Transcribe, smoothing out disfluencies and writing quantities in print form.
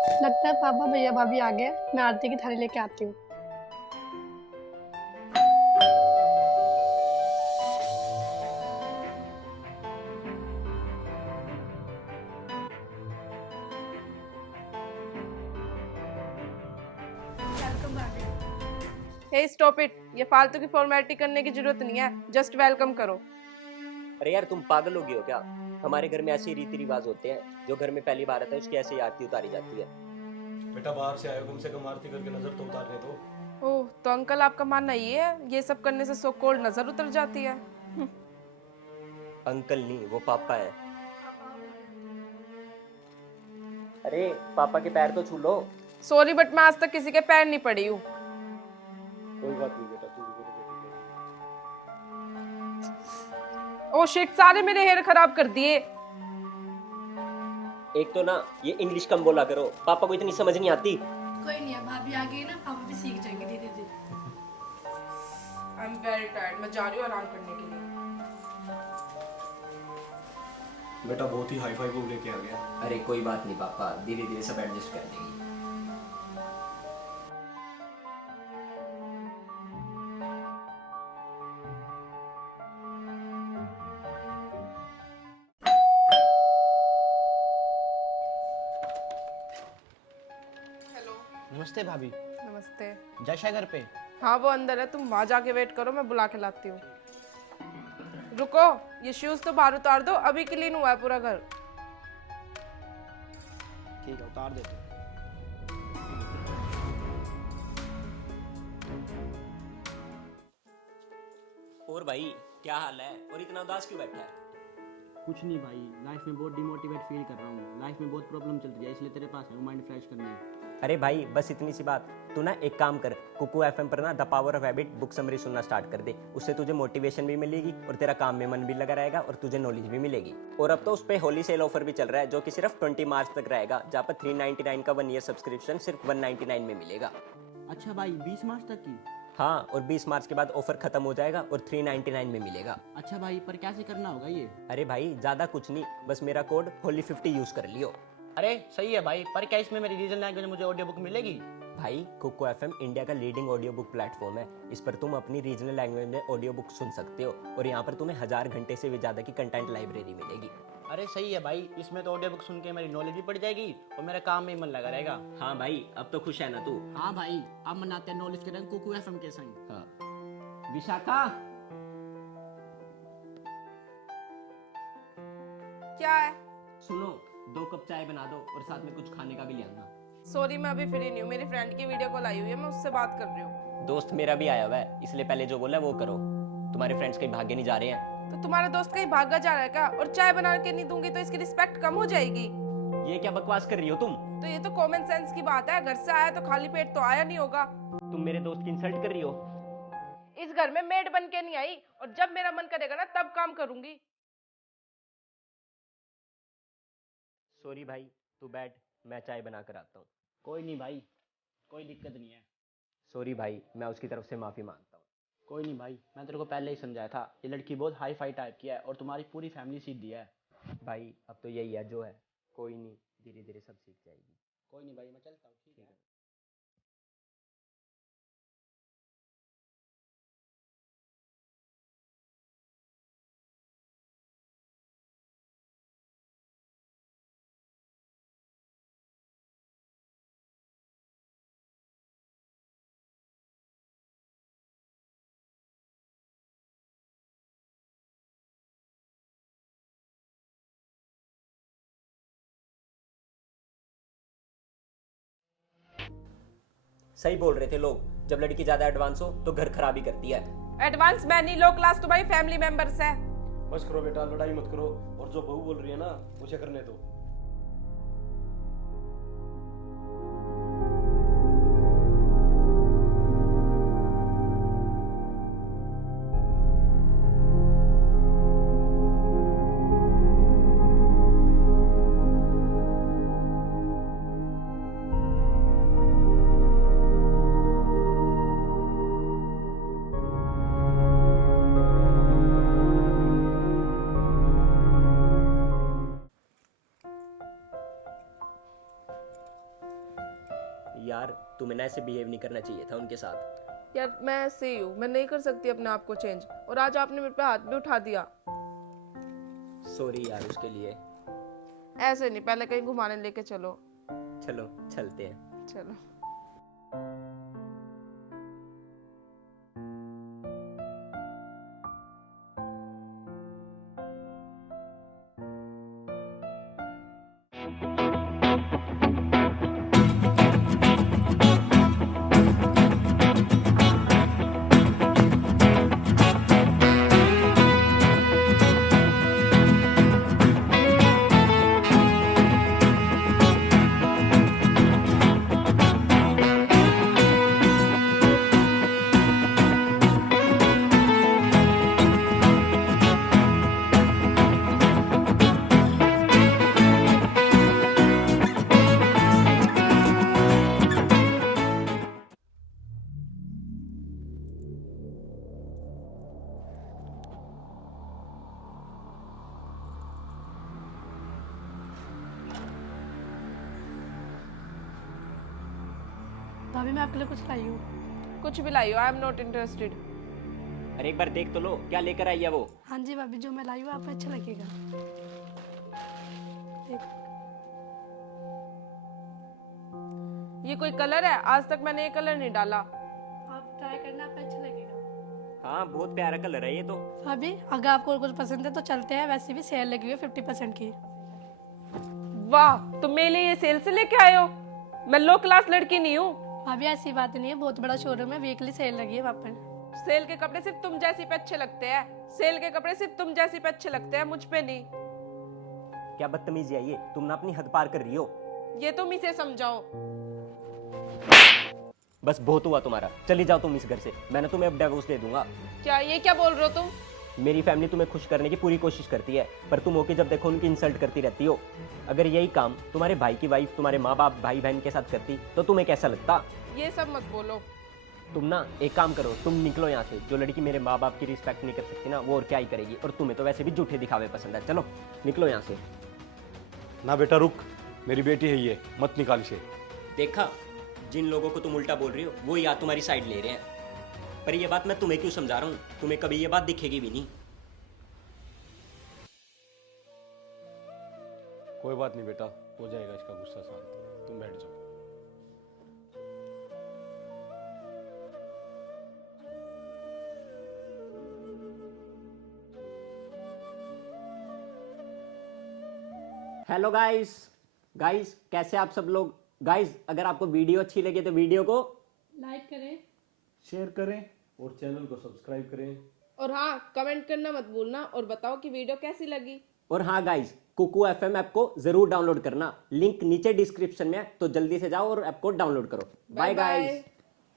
लगता है पापा भैया भाभी आ गए। मैं आरती की थाली लेके आती हूँ। वेलकम भाभी। हे स्टॉप इट, ये फालतू की फॉर्मेलिटी करने की जरूरत नहीं है, जस्ट वेलकम करो। अरे यार तुम पागल हो गई हो क्या? हमारे घर में ऐसे रीति रिवाज होते हैं, जो घर में पहली बार आता है उसकी ऐसे ही आरती उतारी जाती है। बेटा बाहर से आए हो, कम से कम आरती करके नजर तो उतारने दो। ओह, तो अंकल आपका मानना ये है ये सब करने से सो कोल्ड नजर उतर जाती है? अंकल नहीं, वो पापा है। अरे पापा के पैर तो छू लो। सॉरी बट मैं आज तक किसी के पैर नहीं पड़ी हूँ। कोई बात नहीं बेटा, तू भी मेरे बेटी है। ओह शिट, सारे मेरे हेयर खराब कर दिए। एक तो ना ये इंग्लिश कम बोला करो, पापा को इतनी समझ नहीं आती। कोई नहीं है, भाभी आ गई ना, पापा भी सीख जाएंगे धीरे धीरे। आई एम वेरी टायर्ड, मैं जा रही हूँ आराम करने के लिए। बेटा बहुत ही हाई फाई वो लेके आ गया। अरे कोई बात नहीं पापा, धीरे धीरे सब एडजस्ट कर देंगे। हेलो। नमस्ते भाभी। नमस्ते। जश है घर पे? हाँ वो अंदर है, तुम वहां जाके वेट करो, मैं बुला के लाती हूँ। रुको, ये शूज तो बाहर उतार दो, अभी क्लीन हुआ है पूरा घर। ठीक है, उतार देते हैं। और भाई क्या हाल है, और इतना उदास क्यों बैठा है? कुछ नहीं भाई, लाइफ में बहुत डिमोटिवेट फील कर रहा हूँ। लाइफ में बहुत प्रॉब्लम चल रही है, इसलिए तेरे पास है माइंड फ्रेश करने। अरे भाई बस इतनी सी बात, तू ना एक काम कर, कुकू एफएम पर ना the power of habit book summary सुनना स्टार्ट कर दे। उससे तुझे मोटिवेशन भी मिलेगी और तेरा काम में मन भी लगा रहेगा और तुझे नॉलेज भी मिलेगी। और अब तो उस पे होली सेल ऑफर भी चल रहा है, जो कि सिर्फ 20 मार्च तक रहेगा, जहाँ पर 399 का 1 ईयर सब्सक्रिप्शन सिर्फ 199 में मिलेगा। अच्छा भाई, 20 मार्च तक की? हाँ, और 20 मार्च के बाद ऑफर खत्म हो जाएगा और 399 में मिलेगा। अच्छा भाई, पर कैसे करना होगा ये? अरे भाई ज्यादा कुछ नहीं, बस मेरा कोड होली50 यूज कर लियो। अरे सही है भाई, पर क्या इसमें मेरी रीजनल लैंग्वेज में मुझे ऑडियो बुक मिलेगी? भाई कुको एफएम इंडिया का लीडिंग ऑडियो बुक प्लेटफॉर्म है। इस पर तुम अपनी रीजनल लैंग्वेज में ऑडियो बुक सुन सकते हो और यहाँ पर तुम्हें 1000 घंटे से भी ज्यादा की कंटेंट लाइब्रेरी मिलेगी। अरे सही है भाई, इसमें तो ऑडियो बुक सुन के मेरी नॉलेज भी बढ़ जाएगी और मेरा काम में ही मन लगा रहेगा। हाँ भाई, अब तो खुश है ना तू? हाँ भाई, अब मनाते हैं नॉलेज के रंग कुकू एफएम के संग। हाँ। विशाखा, क्या है? सुनो, 2 कप चाय बना दो और साथ में कुछ खाने का भी ले आना। सॉरी मैं अभी फ्री नहीं हूँ, मेरी फ्रेंड की वीडियो कॉल आई हुई है, मैं उससे बात कर रही हूँ। दोस्त मेरा भी आया हुआ है, इसलिए पहले जो बोला वो करो। तुम्हारे फ्रेंड्स कहीं भागे नहीं जा रहे हैं? तो तुम्हारा दोस्त कहीं भागा जा रहा है क्या? और चाय बना के नहीं दूंगी तो इसकी रिस्पेक्ट कम हो जाएगी। ये क्या बकवास कर रही हो तुम? तो ये तो कॉमन सेंस की बात है, घर से आया तो खाली पेट तो आया नहीं होगा। तुम मेरे दोस्त की इंसल्ट कर रही हो। इस घर में मेड बन के नहीं आई, और जब मेरा मन करेगा ना तब काम करूंगी। सॉरी भाई, तू बैठ, मैं चाय बना कर आता हूँ। कोई नहीं भाई, कोई दिक्कत नहीं है। सॉरी भाई, मैं उसकी तरफ से माफी मांगता हूँ। कोई नहीं भाई, मैं तेरे को पहले ही समझाया था, ये लड़की बहुत हाई फाई टाइप की है और तुम्हारी पूरी फैमिली सीधी है। भाई अब तो यही है जो है, कोई नहीं, धीरे धीरे सब सीख जाएगी। कोई नहीं भाई, मैं चलता हूँ, ठीक है। सही बोल रहे थे लोग, जब लड़की ज्यादा एडवांस हो तो घर खराब ही करती है। एडवांस मैं नहीं, लो क्लास तुम्हारी फैमिली मेंबर्स है। बस करो बेटा, लड़ाई मत करो, और जो बहू बोल रही है ना उसे करने दो। यार तुम्हें ना ऐसे बिहेव नहीं करना चाहिए था उनके साथ। यार मैं ऐसे ही हूँ, मैं नहीं कर सकती अपने आप को चेंज, और आज आपने मेरे पे हाथ भी उठा दिया। सॉरी यार उसके लिए। ऐसे नहीं, पहले कहीं घुमाने लेके चलो। चलो चलते हैं। चलो। भाभी मैं आपके लिए कुछ लाई हूँ। कुछ भी लाइयो, आई एम नॉट इंटरेस्टेड। अरे एक बार देख तो लो क्या लेकर आई है वो। हाँ जी भाभी, जो मैं लाई हूँ आपको अच्छा लगेगा। ये कोई कलर है? आज तक मैंने ये कलर नहीं डाला। आप ट्राई करना, आपको अच्छा लगेगा। हाँ बहुत प्यारा कलर है ये तो। भाभी अगर आपको और कुछ पसंद है तो चलते हैं, वैसे भी सेल लगी हुई है 50% की। वाह, तुम मेरे लिए ये सेल से लेके आए हो? मैं लो क्लास लड़की नहीं हूँ। भाभी ऐसी बात नहीं है, बहुत बड़ा शोरूम है, वीकली सेल लगी है वहाँ पर। सेल के कपड़े सिर्फ तुम जैसी पे अच्छे लगते हैं। सेल के कपड़े सिर्फ तुम जैसी पे अच्छे लगते हैं, मुझ पे नहीं। क्या बदतमीजी है ये, तुम ना अपनी हद पार कर रही हो। ये तुम इसे समझाओ। बस बहुत हुआ तुम्हारा, चली जाओ तुम इस घर से, मैंने तुम्हें अब डिवोर्स दे दूंगा। क्या ये क्या बोल रहे हो तुम? मेरी फैमिली तुम्हें खुश करने की पूरी कोशिश करती है, पर तुम होके जब देखो उनकी इंसल्ट करती रहती हो। अगर यही काम तुम्हारे भाई की वाइफ तुम्हारे माँ बाप भाई बहन के साथ करती तो तुम्हें कैसा लगता? ये सब मत बोलो। तुम ना एक काम करो, तुम निकलो यहाँ से। जो लड़की मेरे माँ बाप की रिस्पेक्ट नहीं कर सकती ना, वो और क्या ही करेगी। और तुम्हें तो वैसे भी झूठे दिखावे पसंद है, चलो निकलो यहाँ से। ना बेटा रुक, मेरी बेटी है ये, मत निकाल इसे। देखा, जिन लोगों को तुम उल्टा बोल रही हो वो या तुम्हारी साइड ले रहे हैं, पर ये बात मैं तुम्हें क्यों समझा रहा हूँ, तुम्हें कभी ये बात दिखेगी भी नहीं। कोई बात नहीं बेटा, हो जाएगा इसका गुस्सा शांत, तुम बैठ जाओ। हेलो गाइस, कैसे आप सब लोग? गाइस अगर आपको वीडियो अच्छी लगे तो वीडियो को लाइक करें, शेयर करें और चैनल को सब्सक्राइब करें। और हाँ, कमेंट करना मत भूलना और बताओ कि वीडियो कैसी लगी। और हाँ गाइस, कुकू एफएम ऐप को जरूर डाउनलोड करना, लिंक नीचे डिस्क्रिप्शन में है, तो जल्दी से जाओ और ऐप को डाउनलोड करो। Bye guys.